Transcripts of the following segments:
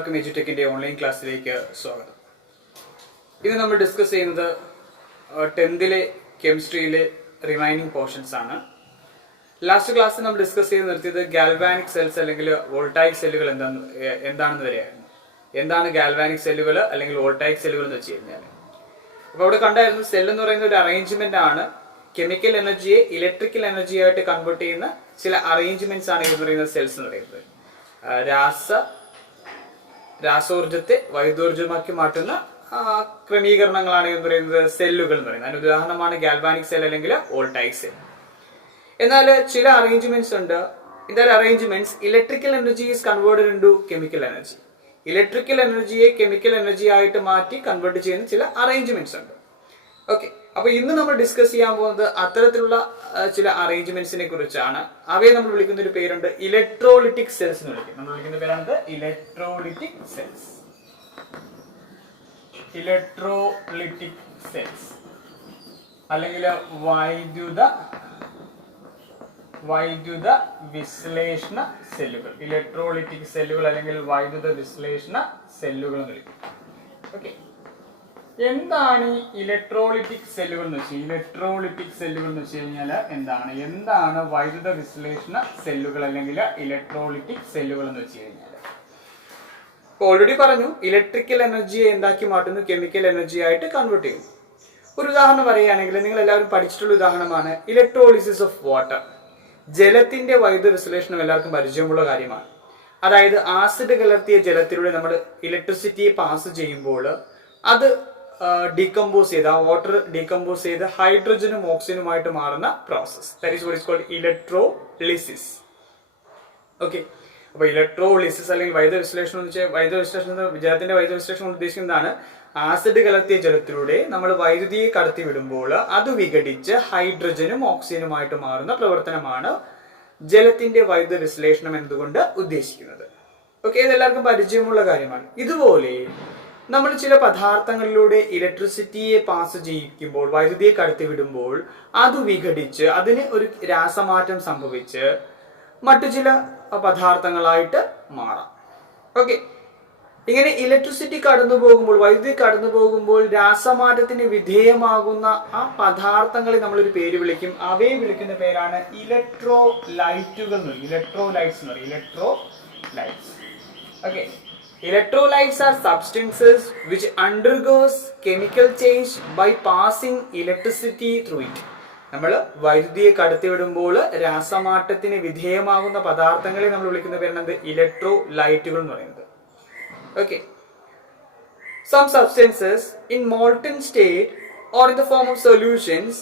എല്ലാവർക്കും എജ്യൂടെക്കിൻ്റെ ഓൺലൈൻ ക്ലാസ്സിലേക്ക് സ്വാഗതം. ഇന്ന് നമ്മൾ ഡിസ്കസ് ചെയ്യുന്നത് 10th കെമിസ്ട്രിയിലെ റിമൈനിങ് പോർഷൻസ് ആണ്. ലാസ്റ്റ് ക്ലാസ്സിൽ നമ്മൾ ഡിസ്കസ് ചെയ്ത് നിർത്തിയത് ഗാൽവാനിക് സെൽസ് അല്ലെങ്കിൽ വോൾട്ടായിക് സെല്ലുകൾ എന്താണെന്ന് വരെയായിരുന്നു. എന്താണ് ഗാൽവാനിക് സെല്ലുകൾ അല്ലെങ്കിൽ വോൾട്ടായിക് സെല്ലുകൾ എന്ന് വെച്ച് കഴിഞ്ഞാൽ, അപ്പോൾ അവിടെ കണ്ടായിരുന്നു സെൽ എന്ന് പറയുന്ന ഒരു അറേഞ്ച്മെന്റ് ആണ്. കെമിക്കൽ എനർജിയെ ഇലക്ട്രിക്കൽ എനർജി ആയിട്ട് കൺവേർട്ട് ചെയ്യുന്ന ചില അറേഞ്ച്മെന്റ്സ് ആണ് എന്ന് പറയുന്നത് സെൽസ് എന്ന് പറയുന്നത്. രാസോർജത്തെ വൈദ്യോർജമാക്കി മാറ്റുന്ന ക്രമീകരണങ്ങളാണ് എന്ന് പറയുന്നത് സെല്ലുകൾ എന്ന് പറയുന്നത്. അതിന് ഉദാഹരണമാണ് ഗാൽവാനിക് സെൽ അല്ലെങ്കിൽ വോൾട്ടായിക് സെൽ. എന്നാൽ ചില അറേഞ്ച്മെന്റ്സ് ഉണ്ട്. In that arrangements electrical energy is converted into chemical energy. Electrical എനർജിയെ കെമിക്കൽ എനർജി ആയിട്ട് മാറ്റി കൺവേർട്ട് ചെയ്യുന്ന ചില അറേഞ്ച്മെന്റ്സ് ഉണ്ട്. ഓക്കെ, അപ്പൊ ഇന്ന് നമ്മൾ ഡിസ്കസ് ചെയ്യാൻ പോകുന്നത് അത്തരത്തിലുള്ള ചില അറേഞ്ച്മെന്റ്സിനെ കുറിച്ചാണ്. അവയെ നമ്മൾ വിളിക്കുന്ന ഒരു പേരുണ്ട് ഇലക്ട്രോളിറ്റിക് സെൽസ് എന്ന് വിളിക്കും. നമ്മൾ വിളിക്കുന്ന പേരാണ് ഇലക്ട്രോളിറ്റിക് സെൽസ്. ഇലക്ട്രോളിറ്റിക് സെൽസ് അല്ലെങ്കിൽ വൈദ്യുത വിശ്ലേഷണ സെല്ലുകൾ. ഇലക്ട്രോളിറ്റിക് സെല്ലുകൾ അല്ലെങ്കിൽ വൈദ്യുത വിശ്ലേഷണ സെല്ലുകൾ എന്ന് വിളിക്കും. ഓക്കെ, എന്താണ് ഈ ഇലക്ട്രോളിറ്റിക് സെല്ലുകൾ എന്ന് വെച്ചാൽ ഇലക്ട്രോളിറ്റിക് സെല്ലുകൾ എന്ന് വെച്ച് കഴിഞ്ഞാൽ എന്താണ് വൈദ്യുത വിശ്ലേഷണ സെല്ലുകൾ അല്ലെങ്കിൽ ഇലക്ട്രോളിറ്റിക് സെല്ലുകൾ എന്ന് വെച്ച് കഴിഞ്ഞാൽ, ഓൾറെഡി പറഞ്ഞു ഇലക്ട്രിക്കൽ എനർജിയെ എന്താക്കി മാറ്റുന്നു, കെമിക്കൽ എനർജി ആയിട്ട് കൺവേർട്ട് ചെയ്യുന്നു. ഒരു ഉദാഹരണം പറയുകയാണെങ്കിൽ നിങ്ങൾ എല്ലാവരും പഠിച്ചിട്ടുള്ള ഉദാഹരണമാണ് ഇലക്ട്രോളിസിസ് ഓഫ് വാട്ടർ. ജലത്തിന്റെ വൈദ്യുത വിശ്ലേഷണം എല്ലാവർക്കും പരിചയമുള്ള കാര്യമാണ്. അതായത് ആസിഡ് കലർത്തിയ ജലത്തിലൂടെ നമ്മൾ ഇലക്ട്രിസിറ്റിയെ പാസ് ചെയ്യുമ്പോൾ അത് ഡീകമ്പോസ് ചെയ്ത്, ആ വാട്ടർ ഡീകമ്പോസ് ചെയ്ത് ഹൈഡ്രജനും ഓക്സിജനുമായിട്ട് മാറുന്ന process. That is what is called electrolysis. Okay, അപ്പൊ ഇലക്ട്രോളിസിസ് അല്ലെങ്കിൽ വൈദ്യുത വിശ്ലേഷണം എന്ന് വെച്ചാൽ ജലത്തിന്റെ വൈദ്യുത വിശ്ലേഷണം ഉദ്ദേശിക്കുന്നതാണ് ആസിഡ് കലർത്തിയ ജലത്തിലൂടെ നമ്മൾ വൈദ്യുതിയെ കടത്തി വിടുമ്പോൾ അത് വിഘടിച്ച് ഹൈഡ്രജനും ഓക്സിജനുമായിട്ട് മാറുന്ന പ്രവർത്തനമാണ് ജലത്തിന്റെ വൈദ്യുത വിശ്ലേഷണം എന്തുകൊണ്ട് ഉദ്ദേശിക്കുന്നത്. ഓക്കെ, ഇതെല്ലാവർക്കും പരിചയമുള്ള കാര്യമാണ്. ഇതുപോലെ നമ്മൾ ചില പദാർത്ഥങ്ങളിലൂടെ ഇലക്ട്രിസിറ്റിയെ പാസ് ചെയ്യിക്കുമ്പോൾ, വൈദ്യുതിയെ കടത്തി വിടുമ്പോൾ അത് വിഘടിച്ച് അതിന് ഒരു രാസമാറ്റം സംഭവിച്ച് മറ്റു ചില പദാർത്ഥങ്ങളായിട്ട് മാറാം. ഓക്കെ, ഇങ്ങനെ ഇലക്ട്രിസിറ്റി കടന്നു പോകുമ്പോൾ, വൈദ്യുതി കടന്നു പോകുമ്പോൾ രാസമാറ്റത്തിന് വിധേയമാകുന്ന ആ പദാർത്ഥങ്ങളെ നമ്മളൊരു പേര് വിളിക്കും. അവയെ വിളിക്കുന്ന പേരാണ് ഇലക്ട്രോലൈറ്റുകൾ. ഇലക്ട്രോലൈറ്റ്സ് എന്ന് പറയും. Electrolytes. Okay, electrolytes are substances which undergoes chemical change by passing electricity through it. നമ്മൾ വൈദ്യുതിയെ കടത്തിവിടുമ്പോൾ രാസമാറ്റത്തിന് വിധേയമാകുന്ന പദാർത്ഥങ്ങളെ നമ്മൾ വിളിക്കുന്ന പേരാണ് ഇലക്ട്രോലൈറ്റുകൾ എന്ന് പറയുന്നത്. Okay, some substances in molten state or in the form of solutions,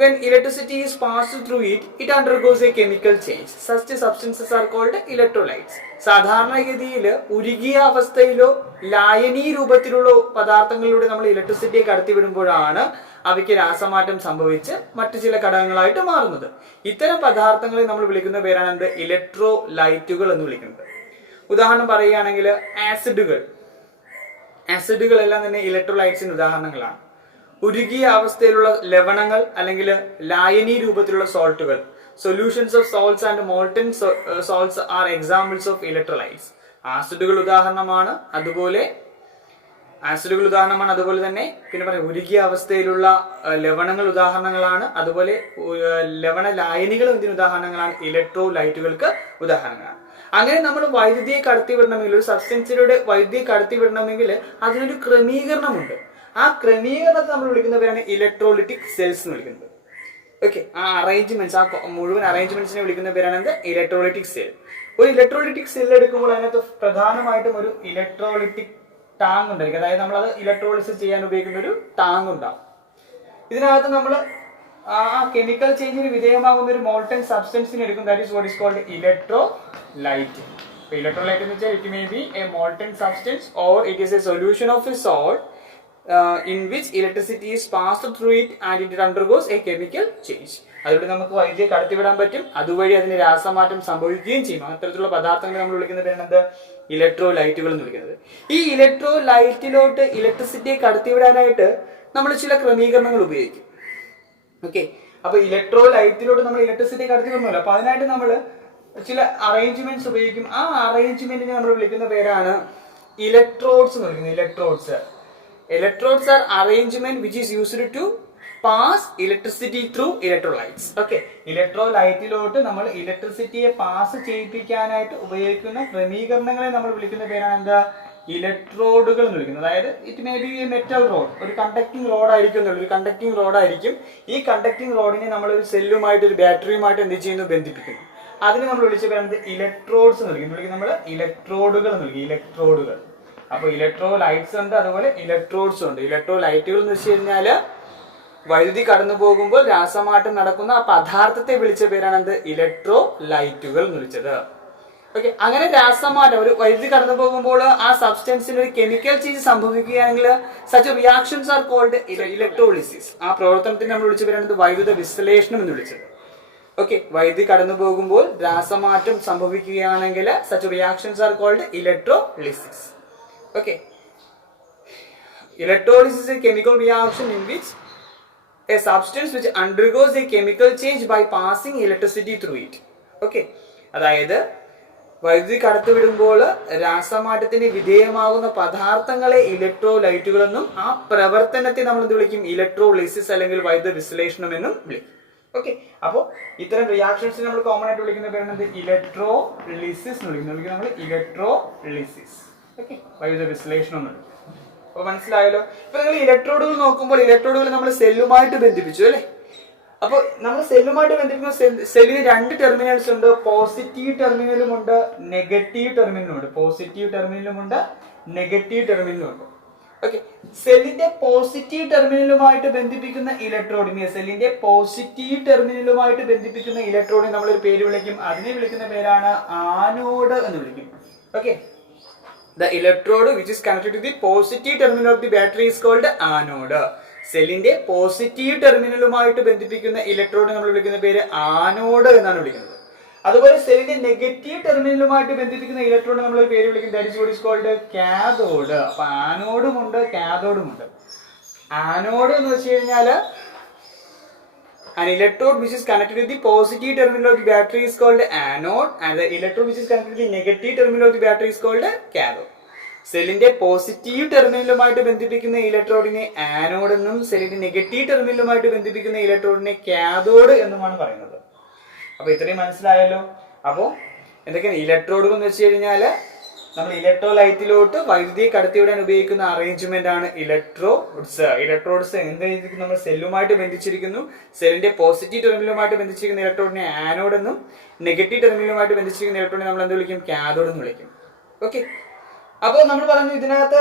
when electricity is passed through it, it undergoes a chemical change. Such substances are called electrolytes. സാധാരണഗതിയിൽ ഉരുകിയ അവസ്ഥയിലോ ലായനീ രൂപത്തിലുള്ള പദാർത്ഥങ്ങളിലൂടെ നമ്മൾ ഇലക്ട്രിസിറ്റിയെ കടത്തിവിടുമ്പോഴാണ് അവയ്ക്ക് രാസമാറ്റം സംഭവിച്ച് മറ്റു ചില ഘടകങ്ങളായിട്ട് മാറുന്നത്. ഇത്തരം പദാർത്ഥങ്ങളെ നമ്മൾ വിളിക്കുന്ന പേരാണ് ഇലക്ട്രോലൈറ്റുകൾ എന്ന് വിളിക്കുന്നത്. ഉദാഹരണം പറയുകയാണെങ്കിൽ ആസിഡുകളെല്ലാം തന്നെ ഇലക്ട്രോലൈറ്റ്സിന് ഉദാഹരണങ്ങളാണ്. ഉരുകിയ അവസ്ഥയിലുള്ള ലവണങ്ങൾ അല്ലെങ്കിൽ ലായനീ രൂപത്തിലുള്ള സോൾട്ടുകൾ, solutions of salts and molten salts are examples of electrolytes. ആസിഡുകൾ ഉദാഹരണമാണ്. അതുപോലെ തന്നെ പിന്നെ പറയാം ഉരുകിയ അവസ്ഥയിലുള്ള ലവണങ്ങൾ ഉദാഹരണങ്ങളാണ്. അതുപോലെ ലവണ ലായനികളും ഇതിന് ഉദാഹരണങ്ങളാണ്, ഇലക്ട്രോലൈറ്റുകൾക്ക് ഉദാഹരണങ്ങളാണ്. അങ്ങനെ നമ്മൾ വൈദ്യുതിയെ കടത്തിവിടണമെങ്കിൽ, ഒരു സബ്സ്റ്റൻസിലൂടെ വൈദ്യുതിയെ കടത്തിവിടണമെങ്കിൽ അതിനൊരു ക്രമീകരണമുണ്ട്. ആ ക്രമീകരണത്തെ നമ്മൾ വിളിക്കുന്ന പേരാണ് ഇലക്ട്രോലിറ്റിക് സെൽസ് എന്ന് വിളിക്കുന്നത്. ഓക്കെ, ആ അറേഞ്ച്മെന്റ്സ്, ആ മുഴുവൻ അറേഞ്ച്മെന്റ്സിനെ വിളിക്കുന്ന പേരാണ് ഇലക്ട്രോലിറ്റിക് സെൽ. ഒരു ഇലക്ട്രോലിറ്റിക് സെൽ എടുക്കുമ്പോൾ അതിനകത്ത് പ്രധാനമായിട്ടും ഒരു ഇലക്ട്രോലിറ്റിക് ടാങ്ക് ഉണ്ടായിരിക്കും. അതായത് നമ്മൾ അത് ഇലക്ട്രോളിസിസ് ചെയ്യാൻ ഉപയോഗിക്കുന്ന ഒരു ടാങ്ക് ഉണ്ടാവും. ഇതിനകത്ത് നമ്മൾ ആ കെമിക്കൽ ചേഞ്ചിന് വിധേയമാകുന്ന ഒരു മോൾട്ടൻ സബ്സ്റ്റൻസിനെ എടുക്കും. That is what is called electrolyte. Electrolyte എന്ന് വെച്ചാൽ it may be a molten substance or it is a solution of a salt in which electricity is passed through it and it undergoes a chemical change. അതുകൊണ്ട് നമുക്ക് വൈദ്യുതിയെ കടത്തിവിടാൻ പറ്റും, അതുവഴി അതിന് രാസമാറ്റം സംഭവിക്കുകയും ചെയ്യും. അത്തരത്തിലുള്ള പദാർത്ഥങ്ങളെ നമ്മൾ വിളിക്കുന്ന പേരാണ് ഇലക്ട്രോലൈറ്റുകൾ എന്ന് വിളിക്കുന്നത്. ഈ ഇലക്ട്രോലൈറ്റിലോട്ട് ഇലക്ട്രിസിറ്റിയെ കടത്തിവിടാനായിട്ട് നമ്മൾ ചില ക്രമീകരണങ്ങൾ ഉപയോഗിക്കും. ഓക്കെ, അപ്പൊ ഇലക്ട്രോലൈറ്റിലോട്ട് നമ്മൾ ഇലക്ട്രിസിറ്റി കടത്തിവിടണമല്ലോ. അപ്പൊ അതിനായിട്ട് നമ്മൾ ചില അറേഞ്ച്മെന്റ്സ് ഉപയോഗിക്കും. ആ അറേഞ്ച്മെന്റിനെ നമ്മൾ വിളിക്കുന്ന പേരാണ് ഇലക്ട്രോഡ്സ് എന്ന് വിളിക്കുന്നത്. Electrodes are arrangement which is used to pass electricity through electrolytes. Okay, ഇലക്ട്രോലൈറ്റിലോട്ട് നമ്മൾ ഇലക്ട്രിസിറ്റിയെ പാസ് ചെയ്യിപ്പിക്കാനായിട്ട് ഉപയോഗിക്കുന്ന ക്രമീകരണങ്ങളെ നമ്മൾ വിളിക്കുന്ന പേരാണ് എന്താ? ഇലക്ട്രോഡുകൾ എന്ന് വിളിക്കുന്നത്. അതായത് it may be A metal road, ഒരു കണ്ടക്ടിങ് റോഡ് ആയിരിക്കും. ഈ കണ്ടക്ടിങ് റോഡിനെ നമ്മൾ ഒരു സെല്ലുമായിട്ട് ഒരു ബാറ്ററിയുമായിട്ട് എന്ത് ചെയ്യുന്നു? ബന്ധിപ്പിക്കുന്നു. അതിന് നമ്മൾ വിളിച്ച പേരാണ് ഇലക്ട്രോഡ്സ് എന്ന് വിളിക്കുന്നത്. നമ്മൾ ഇലക്ട്രോഡുകൾ എന്ന് വിളിക്കും. ഇലക്ട്രോഡുകൾ. അപ്പോൾ ഇലക്ട്രോലൈറ്റ്സ് ഉണ്ട്, അതുപോലെ ഇലക്ട്രോഡ്സ് ഉണ്ട്. ഇലക്ട്രോലൈറ്റുകൾ എന്ന് വെച്ച് കഴിഞ്ഞാൽ വൈദ്യുതി കടന്നു പോകുമ്പോൾ രാസമാറ്റം നടക്കുന്ന ആ പദാർത്ഥത്തെ വിളിച്ച പേരാണ് എന്ത്? ഇലക്ട്രോലൈറ്റുകൾ എന്ന് വിളിച്ചത്. ഓക്കെ, അങ്ങനെ രാസമാറ്റം, ഒരു വൈദ്യുതി കടന്നു പോകുമ്പോൾ ആ സബ്സ്റ്റൻസിന് ഒരു കെമിക്കൽ ചേഞ്ച് സംഭവിക്കുകയാണെങ്കിൽ such reactions are called electrolysis. ആ പ്രവർത്തനത്തിന് നമ്മൾ വിളിച്ച പേരാണ് വൈദ്യുത വിശ്ലേഷണം എന്ന് വിളിച്ചത്. ഓക്കെ, വൈദ്യുതി കടന്നു പോകുമ്പോൾ രാസമാറ്റം സംഭവിക്കുകയാണെങ്കിൽ such reactions are called electrolysis. Okay, electrolysis is a chemical reaction in which a substance which undergoes a chemical change by passing electricity through it. Okay, അതായത് വൈദ്യുതി കടത്തിവിടുമ്പോൾ രാസമാറ്റത്തിന് വിധേയമാകുന്ന പദാർത്ഥങ്ങളെ ഇലക്ട്രോലൈറ്റുകളെന്നും ആ പ്രവർത്തനത്തെ നമ്മൾ എന്ത് വിളിക്കും? ഇലക്ട്രോളിസിസ് അല്ലെങ്കിൽ വൈദ്യുത വിശ്ലേഷണം എന്നും വിളിക്കും. ഓക്കെ, അപ്പോൾ ഇത്തരം റിയാക്ഷൻസ് നമ്മൾ കോമൺ ആയിട്ട് വിളിക്കുന്ന പേരാണ് ഇലക്ട്രോലിസിസ് എന്ന് വിളിക്കുന്നത്. നമ്മൾ ഇലക്ട്രോലിസിസ്. ഓക്കെ, വൈദ്യുത വിശ്ലേഷണം എന്ന് വിളിക്കും. അപ്പോൾ മനസ്സിലായല്ലോ. ഇപ്പൊ നിങ്ങൾ ഇലക്ട്രോഡുകൾ നോക്കുമ്പോൾ ഇലക്ട്രോഡുകൾ നമ്മൾ സെല്ലുമായിട്ട് ബന്ധിപ്പിച്ചു അല്ലേ? അപ്പോൾ നമ്മൾ സെല്ലുമായിട്ട് ബന്ധിപ്പിക്കുന്ന സെല്ലിന് രണ്ട് ടെർമിനൽസ് ഉണ്ട്. പോസിറ്റീവ് ടെർമിനലും ഉണ്ട്, നെഗറ്റീവ് ടെർമിനലും ഉണ്ട്. പോസിറ്റീവ് ടെർമിനലും ഉണ്ട്, നെഗറ്റീവ് ടെർമിനലും ഉണ്ട്. ഓക്കെ, സെല്ലിന്റെ പോസിറ്റീവ് ടെർമിനലുമായിട്ട് ബന്ധിപ്പിക്കുന്ന ഇലക്ട്രോഡിനെ നമ്മളൊരു പേര് വിളിക്കും. അതിനെ വിളിക്കുന്ന പേരാണ് ആനോഡ് എന്ന് വിളിക്കും. Okay, the electrode which is connected to the positive terminal of the battery is called anode. സെല്ലിന്റെ പോസിറ്റീവ് ടെർമിനലുമായിട്ട് ബന്ധിപ്പിക്കുന്ന ഇലക്ട്രോഡ് നമ്മൾ വിളിക്കുന്ന പേര് ആനോഡ് എന്നാണ് വിളിക്കുന്നത്. അതുപോലെ സെല്ലിന്റെ നെഗറ്റീവ് ടെർമിനലുമായിട്ട് ബന്ധിപ്പിക്കുന്ന ഇലക്ട്രോഡ് നമ്മൾ പേര് വിളിക്കുന്നത് that is what is called cathode. അപ്പൊ ആനോഡും ഉണ്ട്, കാഥോഡും ഉണ്ട്. ആനോഡ് എന്ന് വെച്ച് കഴിഞ്ഞാൽ an electrode which is connected to the positive terminal of the battery is called anode, and the electrode which is connected to the negative terminal of the battery is called cathode. സെല്ലിന്റെ positive ടെർമിനലുമായിട്ട് ബന്ധിപ്പിക്കുന്ന ഇലക്ട്രോഡിനെ anode എന്നും സെല്ലിന്റെ negative ടെർമിനലുമായിട്ട് ബന്ധിപ്പിക്കുന്ന ഇലക്ട്രോഡിനെ cathode എന്നുമാണ് പറയുന്നത്. അപ്പൊ ഇത്രയും മനസ്സിലായല്ലോ. അപ്പോൾ എന്തൊക്കെയാണ് ഇലക്ട്രോഡുകൾ എന്ന് വെച്ച് കഴിഞ്ഞാൽ നമ്മൾ ഇലക്ട്രോലൈറ്റിലോട്ട് വൈദ്യുതിയെ കടത്തിവിടാൻ ഉപയോഗിക്കുന്ന അറേഞ്ച്മെന്റ് ആണ് ഇലക്ട്രോഡ്സ്. ഇലക്ട്രോഡ്സ് എന്ത് നമ്മൾ സെല്ലുമായിട്ട് ബന്ധിച്ചിരിക്കുന്നു. സെല്ലിന്റെ പോസിറ്റീവ് ടെർമിനലുമായിട്ട് ബന്ധിച്ചിരിക്കുന്ന ഇലക്ട്രോഡിനെ ആനോഡ് എന്നും നെഗറ്റീവ് ടെർമിനലുമായിട്ട് ബന്ധിച്ചിരിക്കുന്ന ഇലക്ട്രോഡിനെ നമ്മൾ എന്ത് വിളിക്കും? കാഥോഡ് എന്ന് വിളിക്കും. ഓക്കെ, അപ്പോൾ നമ്മൾ പറഞ്ഞു ഇതിനകത്ത്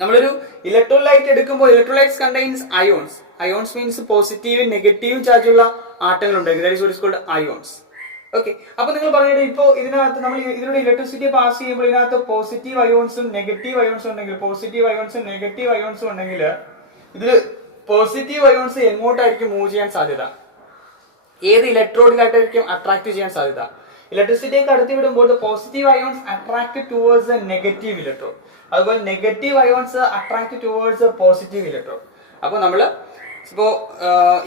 നമ്മളൊരു ഇലക്ട്രോലൈറ്റ് എടുക്കുമ്പോൾ electrolytes contains ions. Ions means പോസിറ്റീവും നെഗറ്റീവും ചാർജുള്ള ആട്ടങ്ങൾ ഉണ്ടായിരിക്കും. That is what is called ions. Okay, അപ്പൊ നിങ്ങൾ പറഞ്ഞിട്ട് ഇപ്പോ ഇതിനകത്ത് നമ്മൾ ഇതിലൂടെ ഇലക്ട്രിസിറ്റി പാസ് ചെയ്യുമ്പോൾ ഇതിനകത്ത് പോസിറ്റീവ് അയോൺസും നെഗറ്റീവ് അയോൺസും ഉണ്ടെങ്കിൽ ഇതിൽ പോസിറ്റീവ് അയോൺസ് എങ്ങോട്ടായിരിക്കും മൂവ് ചെയ്യാൻ സാധ്യത? ഏത് ഇലക്ട്രോഡിലായിട്ടായിരിക്കും അട്രാക്ട് ചെയ്യാൻ സാധ്യത? ഇലക്ട്രിസിറ്റിയെ കടത്തിവിടുമ്പോൾ positive ions attract towards a negative electrode, അതുപോലെ negative ions attract towards a positive electrode. അപ്പോൾ നമ്മൾ ഇപ്പോൾ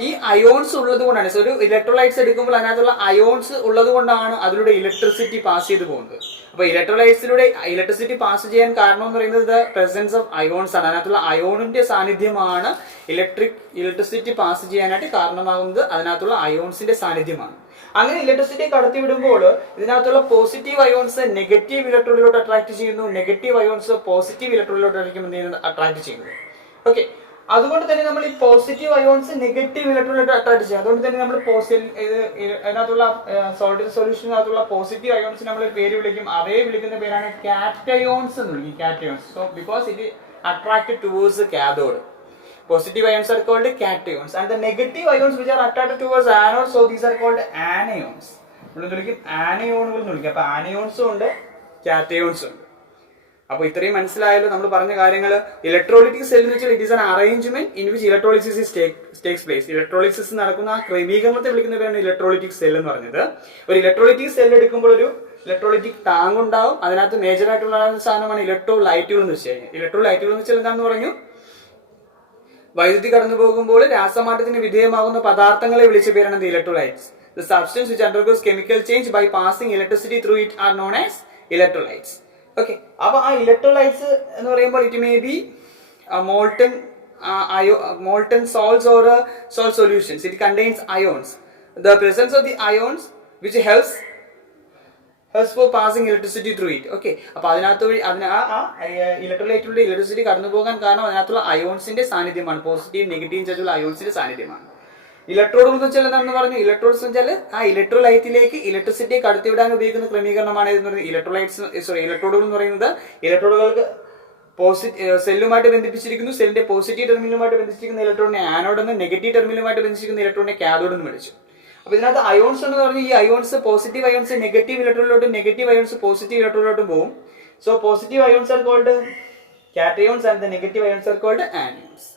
ഈ അയോൺസ് ഉള്ളത് കൊണ്ടാണ് ഒരു ഇലക്ട്രോലൈറ്റ്സ് എടുക്കുമ്പോൾ അതിനകത്തുള്ള അയോൺസ് ഉള്ളത് കൊണ്ടാണ് അതിലൂടെ ഇലക്ട്രിസിറ്റി പാസ് ചെയ്ത് പോകുന്നത്. അപ്പോൾ ഇലക്ട്രോലൈറ്റ്സിലൂടെ ഇലക്ട്രിസിറ്റി പാസ് ചെയ്യാൻ കാരണം എന്ന് പറയുന്നത് പ്രസൻസ് ഓഫ് അയോൺസ് ആണ്. അതിനകത്തുള്ള അയോണിന്റെ സാന്നിധ്യമാണ് ഇലക്ട്രിസിറ്റി പാസ് ചെയ്യാനായിട്ട് കാരണമാകുന്നത്. അതിനകത്തുള്ള അയോൺസിന്റെ സാന്നിധ്യമാണ്. അങ്ങനെ ഇലക്ട്രിസിറ്റി കടത്തിവിടുമ്പോൾ ഇതിനകത്തുള്ള പോസിറ്റീവ് അയോൺസ് നെഗറ്റീവ് ഇലക്ട്രോഡിലോട്ട് അട്രാക്ട് ചെയ്യുന്നു, നെഗറ്റീവ് അയോൺസ് പോസിറ്റീവ് ഇലക്ട്രോഡിലോട്ടായിരിക്കും അട്രാക്ട് ചെയ്യുന്നത്. ഓക്കെ, അതുകൊണ്ട് തന്നെ നമ്മൾ ഈ പോസിറ്റീവ് അയോൺസ് നെഗറ്റീവ് ഇലക്ട്രോണിലോട്ട് അട്രാക്ട് ചെയ്യും. അതുകൊണ്ട് തന്നെ നമ്മൾ അതിനകത്തുള്ള സോൾട്ട് സൊല്യൂഷനകത്തുള്ള പോസിറ്റീവ് അയോൺസ് നമ്മൾ പേര് വിളിക്കും. അവയെ വിളിക്കുന്ന പേരാണ് കാറ്റയോൺസ് എന്ന് വിളിക്കും. Cations. So because it attract towards cathode, positive ions are called cations, and the negative ions which are attracted towards anode, so these are called anions. നമ്മൾ വിളിക്കും ആനയോണുകൾ എന്ന് വിളിക്കും. അപ്പൊ ആനയോൺസും ഉണ്ട്, കാറ്റയോൺസും ഉണ്ട്. അപ്പോൾ ഇത്രയും മനസ്സിലായല്ലോ നമ്മൾ പറഞ്ഞ കാര്യങ്ങൾ. ഇലക്ട്രോളിറ്റിക് സെൽ എന്ന് വെച്ചാൽ it is an arrangement in which electrolysis takes place. Electrolysis നടക്കുന്ന ആ ക്രമീകരണത്തെ വിളിക്കുന്ന പേരാണ് ഇലക്ട്രോളിറ്റിക് സെൽ എന്ന് പറഞ്ഞത്. ഒരു ഇലക്ട്രോളിറ്റിക് സെൽ എടുക്കുമ്പോൾ ഒരു ഇലക്ട്രോളിറ്റിക് ടാങ്ക് ഉണ്ടാവും. അതിനകത്ത് മേജർ ആയിട്ടുള്ള സാധനമാണ് ഇലക്ട്രോലൈറ്റുകൾ എന്ന് വെച്ച് കഴിഞ്ഞാൽ. ഇലക്ട്രോലൈറ്റുകൾ എന്ന് വെച്ചാൽ എന്താണെന്ന് പറഞ്ഞു? വൈദ്യുതി കടന്നു പോകുമ്പോൾ രാസമാറ്റത്തിന് വിധേയമാകുന്ന പദാർത്ഥങ്ങളെ വിളിച്ച പേരാണ് electrolytes. The substance which undergoes chemical change by passing electricity through it are known as electrolytes. Okay, അപ്പോൾ ആ electrolytes എന്ന് പറയുമ്പോൾ it may be molten salts or salt solutions. It contains ions. The presence of the ions which helps for passing electricity through it. Okay, അപ്പോൾ അതിനകത്ത് ഇലക്ട്രോലൈറ്റിലൂടെ electricity കടന്നു പോകാൻ കാരണം അതിനകത്തുള്ള അയോൺസിന്റെ സാന്നിധ്യമാണ്. പോസിറ്റീവ് നെഗറ്റീവ് ചാർജുള്ള അയോൺസിന്റെ സാന്നിധ്യമാണ്. ഇലക്ട്രോഡുകൾ എന്ന് വെച്ചാൽ എന്താണെന്ന് പറഞ്ഞു? ഇലക്ട്രോഡ്സ് എന്ന് വെച്ചാൽ ആ ഇലക്ട്രോലൈറ്റിലേക്ക് ഇലക്ട്രിസിറ്റിയെ കടത്തിവിടാൻ ഉപയോഗിക്കുന്ന ക്രമീകരണമാണ് ഇലക്ട്രോഡുകൾ എന്ന് പറയുന്നത്. ഇലക്ട്രോഡുകൾക്ക് സെല്ലുമായിട്ട് ബന്ധിപ്പിച്ചിരിക്കുന്നു. സെല്ലിന്റെ പോസിറ്റീവ് ടെർമിനലുമായിട്ട് ബന്ധിച്ചിരിക്കുന്ന ഇലക്ട്രോണിനെ ആനോഡ് എന്നും നെഗറ്റീവ് ടെർമിനലുമായിട്ട് ബന്ധിച്ചിരിക്കുന്ന ഇലക്ട്രോണിനെ കാഥോഡ് എന്ന് വിളിച്ചു. അപ്പൊ ഇതിനകത്ത് അയോൺസ് എന്ന് പറഞ്ഞാൽ ഈ അയോൺസ് പോസിറ്റീവ് അയോൺസ് നെഗറ്റീവ് ഇലക്ട്രോണിലോട്ടും നെഗറ്റീവ് അയോൺസ് പോസിറ്റീവ് ഇലക്ട്രോണിലോട്ടും പോകും. So positive ions are called cations and the negative ions are called anions.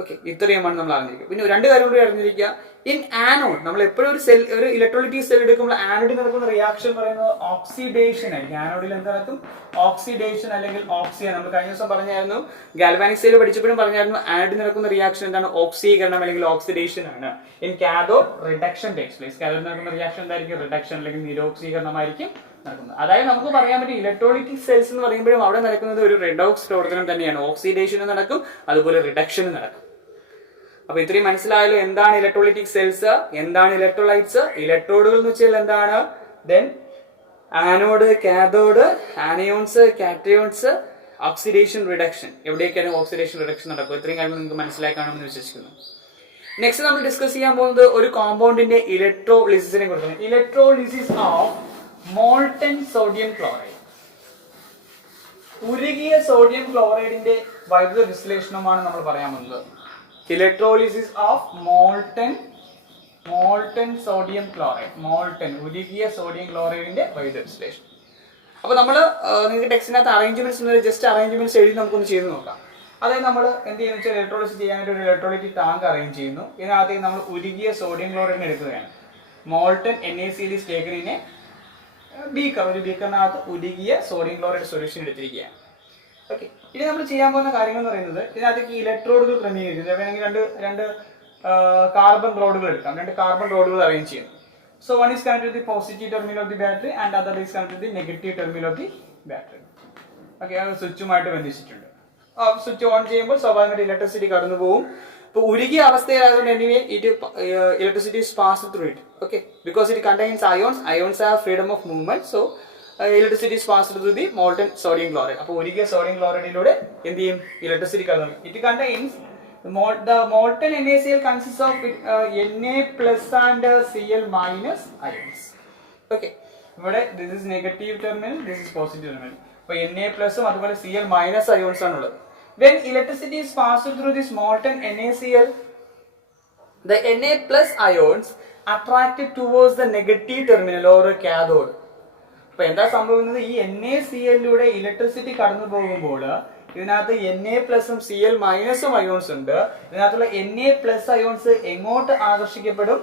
Okay, ഇത്രയുമാണ് നമ്മൾ അറിഞ്ഞിരിക്കുക. പിന്നെ രണ്ട് കാര്യം കൂടി അറിഞ്ഞിരിക്കുക. ഇൻ ആനോഡ് നമ്മൾ എപ്പോഴും ഒരു ഇലക്ട്രോളിറ്റിക് സെൽ എടുക്കുമ്പോൾ ആനോഡിൽ നടക്കുന്ന റിയാക്ഷൻ പറയുന്നത് ഓക്സിഡേഷൻ ആയിരിക്കും. ആനോഡിൽ എന്ത് നടക്കും? ഓക്സിഡേഷൻ അല്ലെങ്കിൽ ഓക്സിയ. നമ്മൾ കഴിഞ്ഞ ദിവസം പറഞ്ഞായിരുന്നു, ഗാൽവാനിക് സെൽ പഠിച്ചപ്പോഴും പറഞ്ഞായിരുന്നു, ആനോഡിൽ നടക്കുന്ന റിയാക്ഷൻ എന്താണ്? ഓക്സീകരണം അല്ലെങ്കിൽ ഓക്സിഡേഷൻ ആണ്. In cathode reduction takes place. കാഥോഡിൽ നടക്കുന്ന റിയാക്ഷൻ എന്തായിരിക്കും? റിഡക്ഷൻ അല്ലെങ്കിൽ നിരോക്സീകരണമായിരിക്കും നടക്കുന്നത്. അതായത് നമുക്ക് പറയാൻ പറ്റും ഇലക്ട്രോളിറ്റിക് സെൽസ് എന്ന് പറയുമ്പോഴും അവിടെ നടക്കുന്നത് ഒരു റെഡോക്സ് പ്രവർത്തനം തന്നെയാണ്. ഓക്സിഡേഷനും നടക്കും, അതുപോലെ റിഡക്ഷനും നടക്കും. അപ്പൊ ഇത്രയും മനസ്സിലായല്ലോ എന്താണ് ഇലക്ട്രോലൈറ്റിക് സെൽസ്, എന്താണ് ഇലക്ട്രോലൈറ്റ്സ്. ഇലക്ട്രോഡുകൾ എന്ന് വെച്ചാൽ എന്താണ്? Then anode, cathode, anions, cations, oxidation, reduction. എവിടെയൊക്കെയാണ് ഓക്സിഡേഷൻ റിഡക്ഷൻ നടക്കും? ഇത്രയും കാര്യങ്ങൾ നിങ്ങൾക്ക് മനസ്സിലായി കാണുമെന്ന് വിശ്വസിക്കുന്നു. നെക്സ്റ്റ് നമ്മൾ ഡിസ്കസ് ചെയ്യാൻ പോകുന്നത് ഒരു കോമ്പൗണ്ടിന്റെ ഇലക്ട്രോലിസിസിനെ കുറിച്ചാണ്. Electrolysis of molten sodium chloride. ഉരുകിയ സോഡിയം ക്ലോറൈഡിന്റെ വൈദ്യുത വിശ്ലേഷണമാണ് നമ്മൾ പറയാൻ പോകുന്നത്. Electrolysis of molten sodium chloride. Molten ഉരുകിയ സോഡിയം ക്ലോറൈഡിന്റെ വൈദ്യുത വിശ്ലേഷണം. അപ്പൊ നമ്മൾ നിങ്ങൾക്ക് ടെക്സ്റ്റിനകത്ത് അറേഞ്ച്മെന്റ്സ് ജസ്റ്റ് അറേഞ്ച്മെന്റ്സ് എഴുതി നമുക്കൊന്ന് ചെയ്ത് നോക്കാം. അതായത് നമ്മൾ എന്ത് ചെയ്യുന്ന വെച്ചാൽ ഇലക്ട്രോളിസിസ് ചെയ്യാനായിട്ട് ഒരു ഇലക്ട്രോലൈറ്റിക് ടാങ്ക് അറേഞ്ച് ചെയ്യുന്നു. ഇതിനകത്തേക്ക് നമ്മൾ ഉരുകിയ സോഡിയം ക്ലോറൈഡിനെ എടുക്കുകയാണ്. Molten NaCl is taken in a beaker. ഒരു ബീക്കറിനകത്ത് ഉരുകിയ സോഡിയം ക്ലോറൈഡ് സൊല്യൂഷൻ എടുത്തിരിക്കുകയാണ്. ഓക്കെ, ഇനി നമ്മൾ ചെയ്യാൻ പോകുന്ന കാര്യങ്ങൾ എന്ന് പറയുന്നത് ഇതിനകത്തേക്ക് ഇലക്ട്രോഡുകൾ ക്രമീകരിക്കുന്നത്. വേണമെങ്കിൽ രണ്ട് കാർബൺ റോഡുകൾ എടുക്കാം. രണ്ട് കാർബൺ റോഡുകൾ അറേഞ്ച് ചെയ്യുന്നു. So one is connect with the positive terminal of the battery and other is connect with the negative terminal of the battery. Okay, അത് സ്വിച്ചുമായിട്ട് ബന്ധിച്ചിട്ടുണ്ട്. സ്വിച്ച് ഓൺ ചെയ്യുമ്പോൾ സ്വാഭാവികമായിട്ട് ഇലക്ട്രിസിറ്റി കടന്നു പോകും. ഇപ്പോൾ ഉരുകിയ അവസ്ഥയിലായതുകൊണ്ട് anyway electricity is passed through it. Okay, because it contains ions. Ions have freedom of movement. So electricity is passed through the molten sodium chloride. അപ്പോൾ ഉരുകിയ സോഡിയം ക്ലോറൈഡിലൂടെ എന്ത് ചെയ്യും? ഇലക്ട്രിസിറ്റി കടന്നു. It contains the molten NaCl consists of Na plus and Cl minus ions. Okay, ഇവിടെ this is negative terminal, this is positive terminal. അപ്പോൾ Na പ്ലസും അതുപോലെ Cl minus ions ആണുള്ളത്. When electricity is passed through this molten NaCl, the Na plus ions attracted towards the negative terminal or cathode. അപ്പൊ എന്താ സംഭവിക്കുന്നത്? ഈ NaClലൂടെ electricity കടന്നു പോകുമ്പോൾ ഇതിനകത്ത് Na പ്ലസും Cl മൈനസും അയോൺസ് ഉണ്ട്. ഇതിനകത്തുള്ള Na പ്ലസ് അയോൺസ് എങ്ങോട്ട് ആകർഷിക്കപ്പെടും?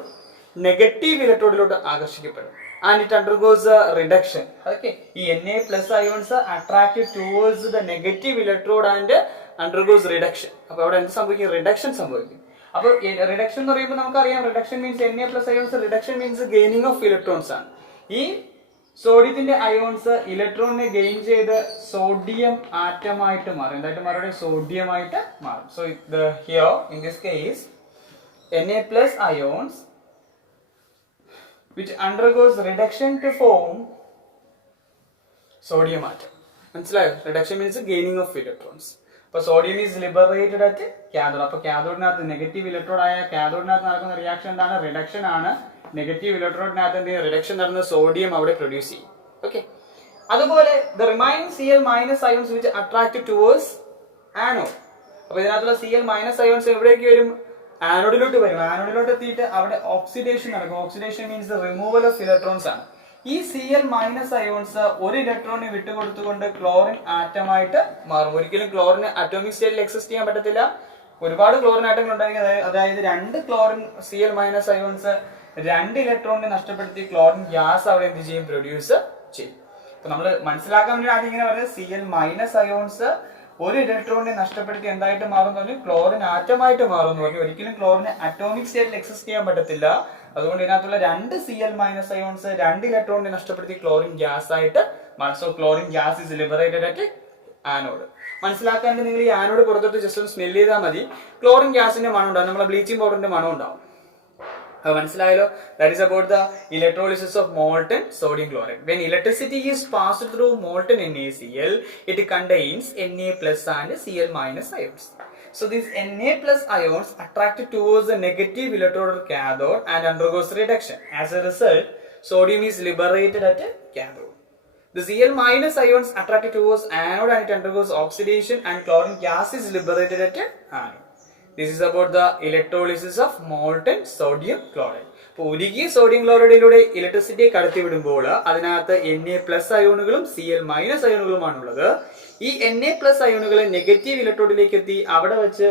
Negative ഇലക്ട്രോഡിലോട്ട് ആകർഷിക്കപ്പെടും. And it undergoes a reduction. Okay, ഈ Na plus ions attracted towards the negative electrode and undergoes reduction. അപ്പോൾ അവിടെ എന്ത് സംഭവിക്കും? റിഡക്ഷൻ സംഭവിക്കും. അപ്പോൾ റിഡക്ഷൻ എന്ന് പറയുമ്പോൾ നമുക്കറിയാം reduction means Na plus ions, reduction means gaining of electrons ആണ്. ഈ സോഡിയത്തിന്റെ അയോൺസ് ഇലക്ട്രോണിനെ ഗെയിൻ ചെയ്ത് സോഡിയം ആറ്റമായിട്ട് മാറും. എന്തായിട്ട് മാറും? സോഡിയമായിട്ട് മാറും. So here in this case Na plus ions which undergoes reduction to form sodium atom. മനസ്സിലായോ? Reduction means gaining of electrons. അപ്പോൾ sodium is liberated at cathode. അപ്പോൾ കാഥോഡിനകത്ത് നെഗറ്റീവ് ഇലക്ട്രോഡ് ആയ കാഥോഡിനകത്ത് നടക്കുന്ന റിയാക്ഷൻ എന്താണ്? റിഡക്ഷൻ ആണ്. നെഗറ്റീവ് ഇലക്ട്രോഡിനകത്ത് എന്ത് ചെയ്യും? റിഡക്ഷൻ നടന്ന സോഡിയം അവിടെ പ്രൊഡ്യൂസ് ചെയ്യും. ഓക്കെ, അതുപോലെ the remaining Cl minus ions which attract towards anode. അപ്പോൾ ഇതിനകത്തുള്ള Cl മൈനസ് അയോൺസ് എവിടേക്ക് വരും? ആനോഡിലോട്ട് വരും. ആനോഡിലോട്ട് എത്തിയിട്ട് അവിടെ ഓക്സിഡേഷൻ നടക്കും. Oxidation means removal of electrons ആണ്. ഈ Cl മൈനസ് അയോൺസ് ഒരു ഇലക്ട്രോണിനെ വിട്ടുകൊടുത്തുകൊണ്ട് ക്ലോറിൻ ആറ്റമായിട്ട് മാറും. ഒരിക്കലും ക്ലോറിന് അറ്റോമിക് സ്റ്റേറ്റിൽ എക്സിസ്റ്റ് ചെയ്യാൻ പറ്റത്തില്ല. ഒരുപാട് ക്ലോറിൻ ആറ്റങ്ങൾ ഉണ്ടായിരിക്കും. അതായത് രണ്ട് ക്ലോറിൻ Cl മൈനസ് അയോൺസ് രണ്ട് ഇലക്ട്രോണിനെ നഷ്ടപ്പെടുത്തി ക്ലോറിൻ ഗ്യാസ് അവിടെ എന്ത് ചെയ്യും? പ്രൊഡ്യൂസ് ചെയ്യും. അപ്പൊ നമ്മൾ മനസ്സിലാക്കാൻ വേണ്ടി ആദ്യം ഇങ്ങനെ പറയുന്നത് Cl മൈനസ് അയോൺസ് ഒരു ഇലക്ട്രോണിനെ നഷ്ടപ്പെടുത്തി എന്തായിട്ട് മാറും പറഞ്ഞു? ക്ലോറിൻ ആറ്റമായിട്ട് മാറും എന്ന് പറഞ്ഞു. ഒരിക്കലും ക്ലോറിന് അറ്റോമിക് സ്റ്റേറ്റിൽ എക്സിസ്റ്റ് ചെയ്യാൻ പറ്റത്തില്ല. അതുകൊണ്ട് ഇതിനകത്തുള്ള 2 Cl- അയോൺസ് 2 ഇലക്ട്രോണിനെ നഷ്ടപ്പെടുത്തി ക്ലോറിൻ ഗ്യാസ് ആയിട്ട് മാറും. സോ chlorine gas is liberated at anode. മനസ്സിലാക്കാണ്ട് നിങ്ങൾ ഈ ആനോഡ് പുറത്തോട്ട് ജസ്റ്റ് ഒന്ന് സ്മെൽ ചെയ്താൽ മതി. ക്ലോറിൻ ഗ്യാസിന്റെ മണം ഉണ്ടാവും, നമ്മളെ ബ്ലീച്ചിങ് പൗഡറിന്റെ മണം ഉണ്ടാവും. മനസ്സിലായല്ലോ? That is about the electrolysis of molten sodium chloride. When electricity is passed through molten NaCl, it contains Na plus and Cl minus ions. So these Na plus ions attract towards the negative electrode cathode and undergoes reduction. As a result, sodium is liberated at cathode. The Cl minus ions attract towards anode and it undergoes oxidation and chlorine gas is liberated at anode. This is about the electrolysis of molten sodium chloride. അപ്പോൾ ഉരുകിയ sodium ക്ലോറൈഡിലൂടെ ഇലക്ട്രിസിറ്റിയെ കടത്തിവിടുമ്പോൾ അതിനകത്ത് Na+ അയോണുകളും Cl- അയോണുകളുമാണുള്ളത്. ഈ Na+ അയോണുകൾ negative ഇലക്ട്രോഡിലേക്ക് എത്തി അവിടെ വെച്ച്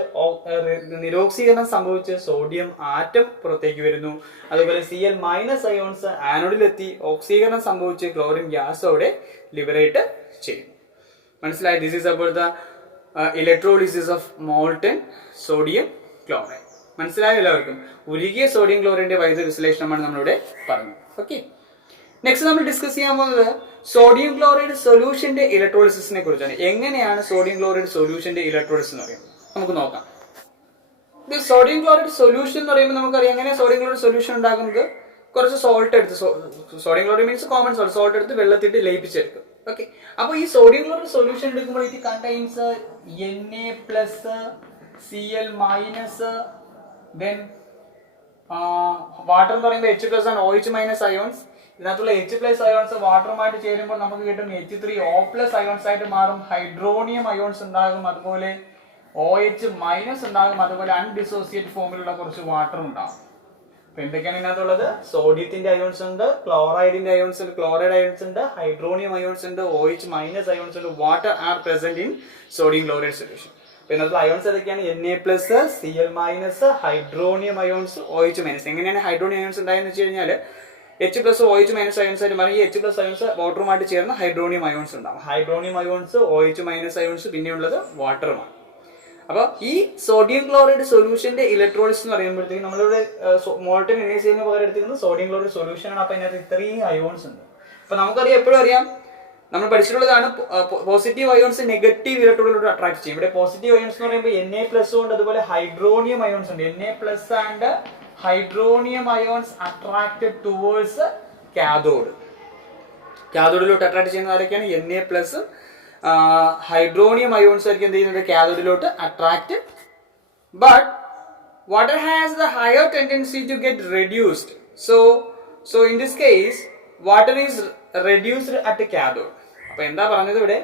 നിരോക്സീകരണം സംഭവിച്ച് sodium atom പുറത്തേക്ക് വരുന്നു. അതുപോലെ Cl- അയോൺസ് ആനോഡിലെത്തി ഓക്സീകരണം സംഭവിച്ച് ക്ലോറിൻ ഗ്യാസ് അവിടെ ലിബറേറ്റ് ചെയ്യും. മനസ്സിലായി? This is about the electrolysis of molten sodium chloride. മനസ്സിലായോ എല്ലാവർക്കും? ഉരുകിയ സോഡിയം ക്ലോറൈഡിന്റെ വൈദ്യുത വിശ്ലേഷണമാണ് നമ്മളിവിടെ പറഞ്ഞത്. ഓക്കെ, നെക്സ്റ്റ് നമ്മൾ ഡിസ്കസ് ചെയ്യാൻ പോകുന്നത് സോഡിയം ക്ലോറൈഡ് സൊല്യൂഷന്റെ ഇലക്ട്രോളിസിസിനെ കുറിച്ചാണ്. എങ്ങനെയാണ് സോഡിയം ക്ലോറൈഡ് സൊല്യൂഷന്റെ ഇലക്ട്രോളിസിസ് എന്ന് പറയുന്നത് നമുക്ക് നോക്കാം. ഇത് സോഡിയം ക്ലോറൈഡ് സൊല്യൂഷൻ എന്ന് പറയുമ്പോൾ നമുക്കറിയാം എങ്ങനെ സോഡിയം ക്ലോറൈഡ് സൊല്യൂഷൻ ഉണ്ടാക്കുന്നത്. കുറച്ച് സോൾട്ട് എടുത്ത്, sodium chloride means common salt, salt എടുത്ത് വെള്ളത്തിട്ട് ലയിപ്പിച്ചെടുക്കും. ഓക്കെ, അപ്പോൾ ഈ സോഡിയം ക്ലോറൈഡ് സൊല്യൂഷൻ എടുക്കുമ്പോൾ ഇത് contains Na+, Cl-, then water എന്ന് പറയുമ്പോൾ H+ ആണ്, OH- അയോൺസ്. ഇതിനകത്തുള്ള H+ അയോൺസ് വാട്ടറുമായിട്ട് ചേരുമ്പോൾ നമുക്ക് കിട്ടും H3O+ അയോൺസ് ആയിട്ട് മാറും. ഹൈഡ്രോണിയം അയോൺസ് ഉണ്ടാകും, അതുപോലെ OH- ഉണ്ടാകും, അതുപോലെ അൺഡിസോസിയേറ്റ് ഫോമിലുള്ള കുറച്ച് വാട്ടർ ഉണ്ടാകും. അപ്പൊ എന്തൊക്കെയാണ് ഇതിനകത്തുള്ളത്? സോഡിയത്തിന്റെ അയോൺസ് ഉണ്ട്, ക്ലോറൈഡിന്റെ അയോൺസ് ഉണ്ട്, ക്ലോറൈഡ് അയോൺസ് ഉണ്ട്, ഹൈഡ്രോണിയം അയോൺസ് ഉണ്ട്, OH- അയോൺസ് ഉണ്ട്. Water R present in sodium chloride solution. അപ്പൊ ഇതിനകത്തുള്ള അയോൺസ് ഏതൊക്കെയാണ്? Na+, Cl-, hydronium ions, OH-. എങ്ങനെയാണ് ഹൈഡ്രോണിയം അയോൺസ് ഉണ്ടായെന്ന് വെച്ച് കഴിഞ്ഞാൽ H+ OH- അയോൺസ് ആയിട്ട് മാറി. ഈ H+ അയോൺസ് വാട്ടറുമായിട്ട് ചേർന്ന് ഹൈഡ്രോണിയം അയോൺസ് ഉണ്ടാവും. ഹൈഡ്രോണിയം അയോൺസ്, OH- അയോൺസ്, പിന്നെയുള്ളത് വാട്ടറുമാണ്. അപ്പൊ ഈ സോഡിയം ക്ലോറൈഡ് സൊല്യൂഷന്റെ ഇലക്ട്രോളിസിസ് എന്ന് പറയുമ്പോഴത്തേക്ക് നമ്മളിവിടെ മോൾട്ടൻ NaCl പകരം എടുത്തിരിക്കുന്നത് സോഡിയം ക്ലോറൈഡ് സൊല്യൂഷൻ ആണ്. അപ്പൊ അതിനകത്ത് ഇത്രയും അയോൺസ് ഉണ്ട്. അപ്പൊ നമുക്കറിയാം, എപ്പോഴും അറിയാം, നമ്മൾ പഠിച്ചിട്ടുള്ളതാണ് പോസിറ്റീവ് അയോൺസ് നെഗറ്റീവ് ഇലക്ട്രോഡിലോട്ട് അട്രാക്ട് ചെയ്യും. ഇവിടെ പോസിറ്റീവ് അയോൺസ് എന്ന് പറയുമ്പോൾ Na+ ഉണ്ട്, അതുപോലെ ഹൈഡ്രോണിയം അയോൺസ് ഉണ്ട്. Na+ and hydronium ions attracted towards cathode. കാഥോഡിലോട്ട് അട്രാക്ട് ചെയ്യുന്ന ആരൊക്കെയാണ്? Na+, ഹൈഡ്രോണിയം അയോൺസ് ആയിരിക്കും എന്ത് ചെയ്യുന്നത്? കാഥോഡിലോട്ട് attract. But water has the higher tendency to get reduced. So in this case water is reduced at cathode. അപ്പൊ എന്താ പറഞ്ഞത് ഇവിടെ?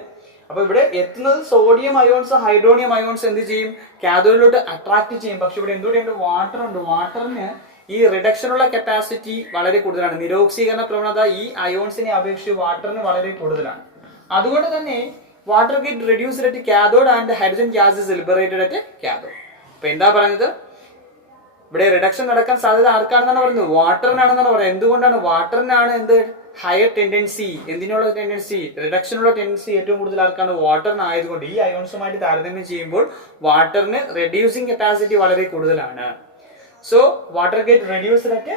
അപ്പൊ ഇവിടെ എത്തുന്നത് സോഡിയം അയോൺസ്, ഹൈഡ്രോണിയം അയോൺസ് എന്ത് ചെയ്യും? കാഥോഡിലോട്ട് അട്രാക്ട് ചെയ്യും. പക്ഷെ ഇവിടെ എന്തുകൂടെയുണ്ട്? വാട്ടർ ഉണ്ട്. വാട്ടറിന് ഈ റിഡക്ഷനുള്ള കപ്പാസിറ്റി വളരെ കൂടുതലാണ്. നിരോക്സീകരണ പ്രവണത ഈ അയോൺസിനെ അപേക്ഷിച്ച് വാട്ടറിന് വളരെ കൂടുതലാണ്. അതുകൊണ്ട് തന്നെ water get reduced at cathode and hydrogen gas is liberated at cathode. അപ്പൊ എന്താ പറഞ്ഞത്? ഇവിടെ റിഡക്ഷൻ നടക്കാൻ സാധ്യത ആർക്കാണെന്നാണ് പറയുന്നത്? വാട്ടറിനാണെന്നാണ് പറയുന്നത്. എന്തുകൊണ്ടാണ്? വാട്ടറിനാണ് എന്ത് ഹയർ ടെൻഡൻസി. എന്തിനുള്ള ടെൻഡൻസി? റിഡക്ഷനുള്ള ടെൻഡൻസി ഏറ്റവും കൂടുതൽ ആർക്കാണ്? വാട്ടറിനായതുകൊണ്ട്. ഈ അയോൺസുമായിട്ട് താരതമ്യം ചെയ്യുമ്പോൾ വാട്ടറിന് റെഡ്യൂസിങ് കപ്പാസിറ്റി വളരെ കൂടുതലാണ്. So water get reduced at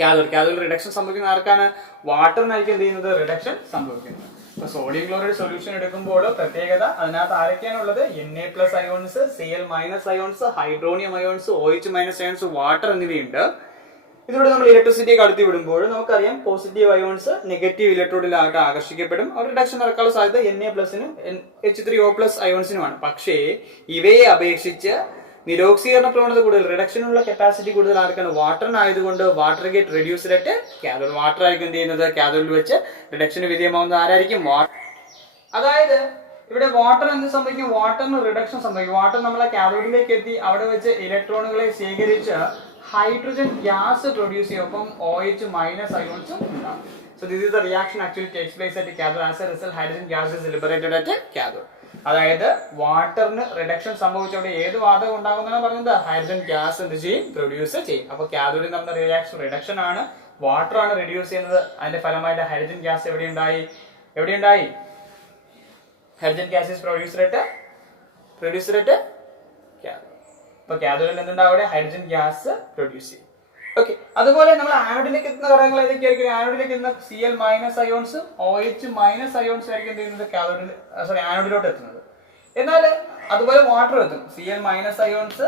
cathode. കാഥോഡിൽ റിഡക്ഷൻ സംഭവിക്കുന്ന ആർക്കാണ്? വാട്ടറിനായിരിക്കും എന്ത് ചെയ്യുന്നത്? റിഡക്ഷൻ സംഭവിക്കുന്നത്. അപ്പൊ സോഡിയം ക്ലോറൈഡ് സൊല്യൂഷൻ എടുക്കുമ്പോൾ പ്രത്യേകത അതിനകത്ത് ആരൊക്കെയാണുള്ളത്? Na+ ions, Cl- ions, hydronium ions, OH- ions, water എന്നിവയുണ്ട്. ഇതിലൂടെ നമ്മൾ ഇലക്ട്രിസിറ്റി കടത്തി വിടുമ്പോൾ നമുക്കറിയാം പോസിറ്റീവ് അയോൺസ് നെഗറ്റീവ് ഇലക്ട്രോഡിലായിട്ട് ആകർഷിക്കപ്പെടും. അവർ റിഡക്ഷൻ നടക്കാനുള്ള സാധ്യത Na+നും H3O+ അയോൺസിനുമാണ്. പക്ഷേ ഇവയെ അപേക്ഷിച്ച് നിരോക്സീകരണ പ്രവണത കൂടുതൽ, റിഡക്ഷനുള്ള കപ്പാസിറ്റി കൂടുതൽ ആർക്കാണ്? വാട്ടറിനായതുകൊണ്ട് water get reduced at cathode. Water ആയിരിക്കും എന്ത് ചെയ്യുന്നത്? കാഥോഡിൽ വെച്ച് റിഡക്ഷന് വിധേയമാവുന്നത് ആരായിരിക്കും? അതായത് ഇവിടെ വാട്ടർ എന്ത് സംഭവിക്കും? വാട്ടറിന് റിഡക്ഷൻ സംഭവിക്കും. വാട്ടർ നമ്മളെ കാഥോഡിലേക്ക് എത്തി അവിടെ വെച്ച് ഇലക്ട്രോണുകളെ സ്വീകരിച്ച് ഹൈഡ്രജൻ ഗ്യാസ് പ്രൊഡ്യൂസ് ചെയ്യും. ഒപ്പം OH- അയോൺസും ഉണ്ടാകും. So this is the reaction actually takes place at cathode. As a result, hydrogen gas is liberated at cathode. അതായത് വാട്ടറിന് റിഡക്ഷൻ സംഭവിച്ചവിടെ ഏത് വാതകം ഉണ്ടാകുമെന്നാണ് പറഞ്ഞത്? ഹൈഡ്രജൻ ഗ്യാസ് എന്ത് ചെയ്യും? പ്രൊഡ്യൂസ് ചെയ്യും. അപ്പോൾ കാഥോഡിൽ നമ്മുടെ റിയാക്ഷൻ റിഡക്ഷൻ ആണ്, വാട്ടർ ആണ് റെഡ്യൂസ് ചെയ്യുന്നത്. അതിന്റെ ഫലമായിട്ട് ഹൈഡ്രജൻ ഗ്യാസ് എവിടെയുണ്ടായി? hydrogen gas is produced at cathode. അപ്പോൾ കാഥോഡിൽ എന്തുണ്ടാവും? ഹൈഡ്രജൻ ഗ്യാസ് പ്രൊഡ്യൂസ് ചെയ്യും. ഓക്കെ, അതുപോലെ നമ്മൾ ആനോഡിലേക്ക് എത്തുന്ന ഘടകങ്ങൾ ഏതൊക്കെയായിരിക്കും? ആനോഡിലേക്ക് എത്തുന്ന Cl മൈനസ് അയോൺസും OH മൈനസ് അയോൺസും ആയിരിക്കും എന്ത് ചെയ്യുന്നത്? കാഥോഡിൽ ആനോഡിലോട്ട് എത്തുന്നത്. എന്നാൽ അതുപോലെ വാട്ടർ എത്തും. Cl minus ions,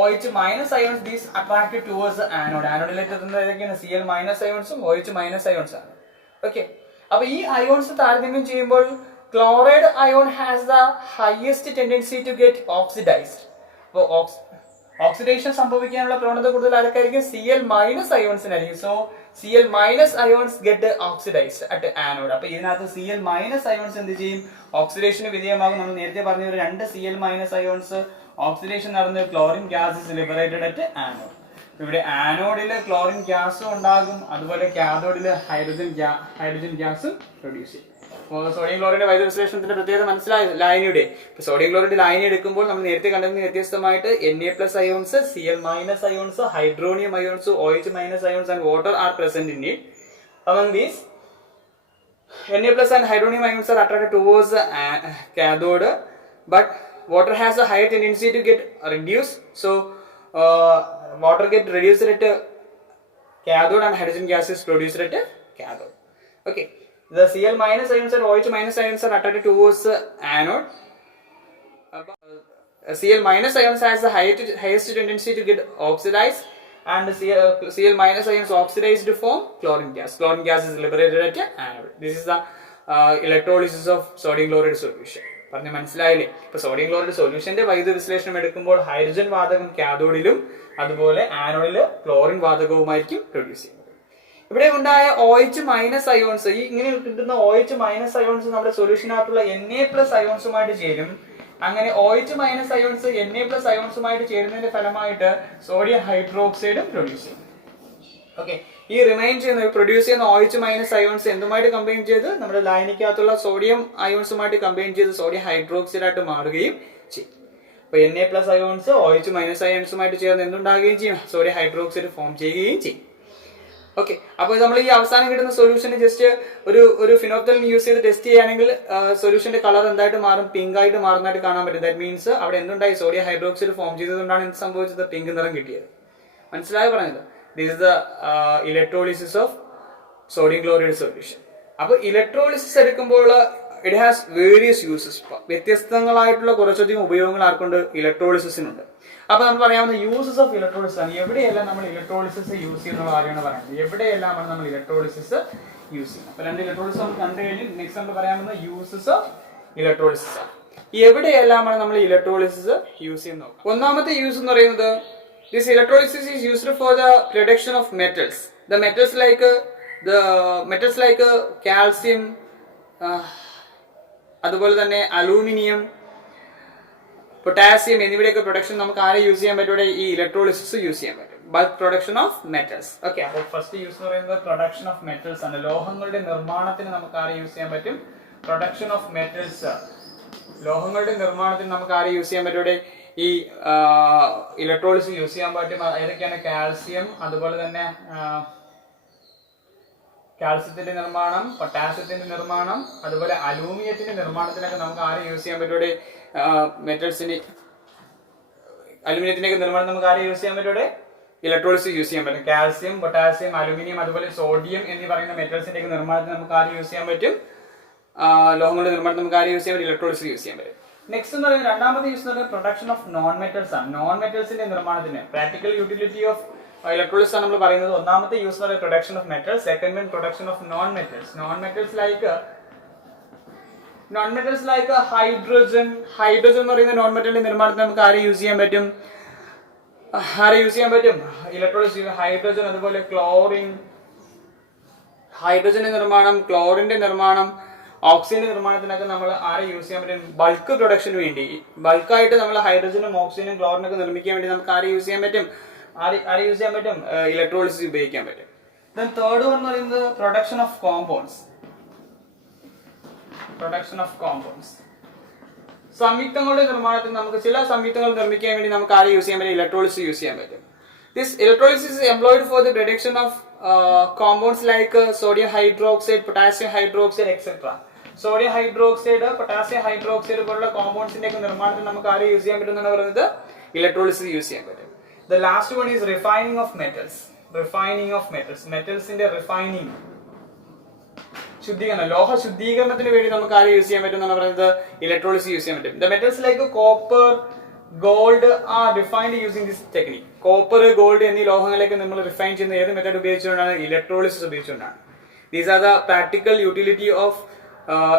OH minus ions, these attracted towards anode. ആനോഡിലേക്ക് എത്തുന്നത് ഏതൊക്കെയാണ്? Cl മൈനസ് അയോൺസും OH മൈനസ് അയോൺസ് ആണ്. ഓക്കെ, അപ്പൊ ഈ അയോൺസ് താരതമ്യം ചെയ്യുമ്പോൾ chloride ion has the highest tendency to get oxidized. അപ്പോൾ ഓക്സിഡേഷൻ സംഭവിക്കാനുള്ള പ്രവണത കൂടുതൽ ആർക്കായിരിക്കും? Cl മൈനസ് അയോൺസിനായിരിക്കും. So Cl minus ions get oxidized at anode. അപ്പൊ ഇതിനകത്ത് Cl മൈനസ് അയോൺസ് എന്ത് ചെയ്യും? ഓക്സിഡേഷന് വിധേയമാകും. നമ്മൾ നേരത്തെ പറഞ്ഞ ഒരു 2 Cl മൈനസ് അയോൺസ് ഓക്സിഡേഷൻ നടന്ന് chlorine gas is liberated at anode. ഇവിടെ ആനോഡിൽ ക്ലോറിൻ ഗ്യാസും ഉണ്ടാകും, അതുപോലെ കാഥോഡിൽ ഹൈഡ്രജൻ ഗ്യാസും പ്രൊഡ്യൂസ് ചെയ്യും. സോഡിയം ക്ലോറൈഡ് വൈദ്യുത വിശ്ലേഷണത്തിന്റെ പ്രത്യേകത മനസ്സിലായത് ലായനിയുടെ. ഇപ്പൊ സോഡിയം ക്ലോറൈഡ് ലായനി എടുക്കുമ്പോൾ നമ്മൾ നേരത്തെ കണ്ടതിന് വ്യത്യസ്തമായിട്ട് Na+ ions, Cl minus ions, hydronium ions, OH minus ions and water R present in it. Among these, Na+ and hydronium ions are attracted towards the cathode, but water has a higher tendency to get reduced. So water get reduced at cathode and hydrogen gas is produced at cathode. Okay, the Cl minus ions and OH minus ions are attracted towards the anode. Cl minus ions has the highest tendency to get oxidized, and Cl minus ions oxidized to form chlorine gas. Chlorine gas is liberated at anode. This is the electrolysis of sodium chloride solution. പറഞ്ഞ മനസ്സിലായില്ലേ? ഇപ്പൊ sodium chloride സൊല്യൂഷന്റെ വൈദ്യുത വിശ്ലേഷണം എടുക്കുമ്പോൾ hydrogen വാതകം കാഥോഡിലും അതുപോലെ ആനോഡില് chlorine വാതകവുമായിരിക്കും produce ചെയ്യുന്നത്. ഇവിടെ ഉണ്ടായ OH മൈനസ് അയോൺസ്, ഈ ഇങ്ങനെ കിട്ടുന്ന OH മൈനസ് അയോൺസ് നമ്മുടെ സൊല്യൂഷനകത്തുള്ള Na+ അയോൺസുമായിട്ട് ചേരും. അങ്ങനെ OH മൈനസ് അയോൺസ് Na+ അയോൺസുമായിട്ട് ചേരുന്നതിന്റെ ഫലമായിട്ട് സോഡിയം ഹൈഡ്രോക്സൈഡും പ്രൊഡ്യൂസ് ചെയ്യും. ഓക്കെ, ഈ റിമൈൻ ചെയ്യുന്ന പ്രൊഡ്യൂസ് ചെയ്യുന്ന OH മൈനസ് അയോൺസ് എന്തുമായിട്ട് കമ്പൈൻ ചെയ്ത് നമ്മുടെ ലായനിക്കകത്തുള്ള സോഡിയം അയോൺസുമായിട്ട് കമ്പൈൻ ചെയ്ത് സോഡിയം ഹൈഡ്രോക്സൈഡ് ആയിട്ട് മാറുകയും ചെയ്യും. അപ്പൊ Na+ അയോൺസ് OH മൈനസ് അയോൺസുമായിട്ട് ചേർന്ന് എന്തുണ്ടാകുകയും ചെയ്യും? സോഡിയം ഹൈഡ്രോക്സൈഡ് ഫോം ചെയ്യുകയും ചെയ്യും. ഓക്കെ, അപ്പോൾ നമ്മൾ ഈ അവസാനം കിട്ടുന്ന സൊല്യൂഷന് ജസ്റ്റ് ഒരു ഫിനോപ്തലിൻ യൂസ് ചെയ്ത് ടെസ്റ്റ് ചെയ്യുകയാണെങ്കിൽ സൊല്യൂഷന്റെ കളർ എന്തായിട്ട് മാറും? പിങ്ക് ആയിട്ട് മാറുന്നതായിട്ട് കാണാൻ പറ്റും. ദാറ്റ് മീൻസ് അവിടെ എന്തുണ്ടായി? സോഡിയം ഹൈഡ്രോക്സൈഡ് ഫോം ചെയ്തതുകൊണ്ടാണ് എന്ത് സംഭവിച്ചത്? പിങ്ക് നിറം കിട്ടിയത്. മനസ്സിലായി പറഞ്ഞത്? This is the electrolysis of sodium chloride solution. അപ്പോൾ ഇലക്ട്രോളിസിസ് എടുക്കുമ്പോൾ ഇറ്റ് ഹാസ് വേരിയസ് യൂസസ്. വ്യത്യസ്തങ്ങളായിട്ടുള്ള കുറച്ചധികം ഉപയോഗങ്ങൾ ആർക്കുണ്ട്? ഇലക്ട്രോളിസിസിനുണ്ട്. അപ്പൊ നമ്മൾ പറയാവുന്ന യൂസസ് ഓഫ് ഇലക്ട്രോളിസിസ് ആണ്. എവിടെയെല്ലാം നമ്മൾ ഇലക്ട്രോളിസിസ് യൂസ് ചെയ്യുന്നുള്ള കാര്യമാണ് പറയുന്നത്. എവിടെയെല്ലാമാണ് നമ്മൾ ഇലക്ട്രോളിസിസ് യൂസ് ചെയ്യുന്നത്? അപ്പൊ 2 ഇലക്ട്രോളിസിസ് നമുക്ക് കണ്ടു കഴിഞ്ഞ് നെക്സ്റ്റ് നമ്മൾ പറയാവുന്ന യൂസസ് ഓഫ് ഇലക്ട്രോളിസിസ് ആണ്. എവിടെയെല്ലാമാണ് നമ്മൾ ഇലക്ട്രോളിസിസ് യൂസ് ചെയ്യുന്നത്? ഒന്നാമത്തെ യൂസ് എന്ന് പറയുന്നത്, this electrolysis is used for the production of metals. The metals like calcium, അതുപോലെ തന്നെ അലൂമിനിയം, പൊട്ടാസ്യം എന്നിവയുടെയൊക്കെ പ്രൊഡക്ഷൻ നമുക്ക് ആരെ യൂസ് ചെയ്യാൻ പറ്റും? ഈ ഇലക്ട്രോളിസിസ് യൂസ് ചെയ്യാൻ പറ്റും. Bulk production of metals. Okay, അപ്പോൾ ഫസ്റ്റ് യൂസ് എന്ന് പറയുന്നത് പ്രൊഡക്ഷൻ ഓഫ് മെറ്റൽസ് ആണ്. ലോഹങ്ങളുടെ നിർമ്മാണത്തിന് നമുക്ക് ആരെ യൂസ് ചെയ്യാൻ പറ്റും? Production of metals. ലോഹങ്ങളുടെ നിർമ്മാണത്തിന് നമുക്ക് ആരെ യൂസ് ചെയ്യാൻ പറ്റും? ഈ ഇലക്ട്രോളിസിസ് യൂസ് ചെയ്യാൻ പറ്റും. ഏതൊക്കെയാണ്? കാൽസ്യം, അതുപോലെ തന്നെ കാൽസ്യത്തിന്റെ നിർമ്മാണം, പൊട്ടാസ്യത്തിന്റെ നിർമ്മാണം, അതുപോലെ അലൂമിനിയത്തിന്റെ നിർമ്മാണത്തിനൊക്കെ നമുക്ക് ആരെ യൂസ് ചെയ്യാൻ പറ്റൂടെ? മെറ്റൽസിന് അലൂമിനിയത്തിന്റെ നിർമ്മാണം നമുക്ക് ആരെ യൂസ് ചെയ്യാൻ പറ്റൂടെ? ഇലക്ട്രോളിസിസ് യൂസ് ചെയ്യാൻ പറ്റും. കാൽസ്യം, പൊട്ടാസ്യം, അലൂമിനിയം, അതുപോലെ സോഡിയം എന്നീ പറയുന്ന മെറ്റൽസിന്റെ നിർമ്മാണത്തിന് നമുക്ക് ആരെ യൂസ് ചെയ്യാൻ പറ്റും? ലോഹങ്ങളുടെ നിർമ്മാണത്തിന് നമുക്ക് ആരെ യൂസ് ചെയ്യാൻ പറ്റും? ഇലക്ട്രോളിസിസ് യൂസ് ചെയ്യാൻ പറ്റും. നെക്സ്റ്റ് എന്ന് പറയുന്നത് രണ്ടാമത്തെ യൂസ് എന്ന് പറയുന്നത് പ്രൊഡക്ഷൻ ഓഫ് നോൺ മെറ്റൽസ് ആണ്. നോൺ മെറ്റൽസിന്റെ നിർമ്മാണത്തിന് പ്രാക്ടിക്കൽ യൂട്ടിലിറ്റി ഓഫ് ഇലക്ട്രോളിസിസ് ആണ് നമ്മൾ പറയുന്നത്. ഒന്നാമത്തെ യൂസ് എന്ന് പറയുന്നത് production of metals, second one production of non metals. Non metals like hydrogen. Hydrogen എന്ന് പറയുന്ന നോൺ മെറ്റലിന്റെ നിർമ്മാണത്തിന് നമുക്ക് ആരെ യൂസ് ചെയ്യാൻ പറ്റും? ഇലക്ട്രോളിസിസ്. ഹൈഡ്രജൻ, അതുപോലെ ക്ലോറിൻ. ഹൈഡ്രജന്റെ നിർമ്മാണം, ക്ലോറിന്റെ നിർമ്മാണം, ഓക്സിജന്റെ നിർമ്മാണത്തിനൊക്കെ നമ്മൾ ആരെ യൂസ് ചെയ്യാൻ പറ്റും? ബൾക്ക് പ്രൊഡക്ഷന് വേണ്ടി. ബൾക്കായിട്ട് നമ്മൾ ഹൈഡ്രജനും ഓക്സിജനും ക്ലോറിനൊക്കെ നിർമ്മിക്കാൻ വേണ്ടി നമുക്ക് ആരെ യൂസ് ചെയ്യാൻ പറ്റും? ഇലക്ട്രോളിസിസ് ഉപയോഗിക്കാൻ പറ്റും. ദെൻ തേർഡ് വൺ എന്ന് പറയുന്നത് പ്രൊഡക്ഷൻ ഓഫ് കോമ്പൗണ്ട്സ്. സംയുക്തങ്ങളുടെ നിർമ്മാണത്തിന് നമുക്ക് ചില സംയുക്തങ്ങൾ നിർമ്മിക്കാൻ വേണ്ടി നമുക്ക് ആരെ യൂസ് ചെയ്യാൻ പറ്റും? ഇലക്ട്രോളിസിസ് യൂസ് ചെയ്യാൻ പറ്റും. This electrolysis is employed for the production of compounds like sodium hydroxide, potassium hydroxide, etc. Sodium hydroxide, potassium hydroxide പോലുള്ള കോമ്പൗണ്ട്സിന്റെ ഒക്കെ നിർമ്മാണത്തിന് നമുക്ക് ആര് യൂസ് ചെയ്യാൻ പറ്റും എന്നാണ് പറയുന്നത്? ഇലക്ട്രോളിസിസ് യൂസ് ചെയ്യാൻ പറ്റും. The last one is refining of metals. Refining of metals. മെറ്റൽസിന്റെ റിഫൈനിങ്, ശുദ്ധീകരണം, ലോഹ ശുദ്ധീകരണത്തിന് വേണ്ടി നമുക്ക് ആര് യൂസ് ചെയ്യാൻ പറ്റും എന്നാണ് പറയുന്നത്? ഇലക്ട്രോളിസിസ് യൂസ് ചെയ്യാൻ പറ്റും. The metals like copper, gold are refined using this technique. Copper, gold എന്നീ ലോഹങ്ങളൊക്കെ നമ്മൾ റിഫൈൻ ചെയ്യുന്ന ഏത് മെത്തേഡ് ഉപയോഗിച്ചുകൊണ്ടാണ്? ഇലക്ട്രോളിസിസ് ഉപയോഗിച്ചുകൊണ്ടാണ്. These are the practical utility of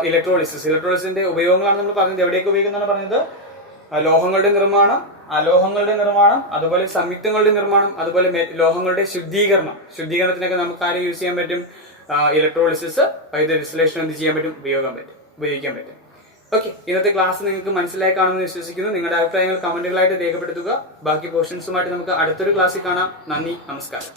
electrolysis. ഇലക്ട്രോളിസിന്റെ ഉപയോഗങ്ങളാണ് നമ്മൾ പറഞ്ഞത്. എവിടെയൊക്കെ ഉപയോഗിക്കുന്നതാണ് പറഞ്ഞത്? ലോഹങ്ങളുടെ നിർമ്മാണം, അലോഹങ്ങളുടെ നിർമ്മാണം, അതുപോലെ സംയുക്തങ്ങളുടെ നിർമ്മാണം, അതുപോലെ ലോഹങ്ങളുടെ ശുദ്ധീകരണത്തിനൊക്കെ നമുക്ക് ആരെ യൂസ് ചെയ്യാൻ പറ്റും? ഇലക്ട്രോളിസിസ്, വൈദ്യുത വിശ്ലേഷണം എന്ത് ചെയ്യാൻ പറ്റും? ഉപയോഗിക്കാൻ പറ്റും. ഓക്കെ, ഇന്നത്തെ ക്ലാസ് നിങ്ങൾക്ക് മനസ്സിലായി കാണുമെന്ന് വിശ്വസിക്കുന്നു. നിങ്ങളുടെ അഭിപ്രായങ്ങൾ കമന്റുകളായിട്ട് രേഖപ്പെടുത്തുക. ബാക്കി പോർഷൻസുമായിട്ട് നമുക്ക് അടുത്തൊരു ക്ലാസ്സിൽ കാണാം. നന്ദി, നമസ്കാരം.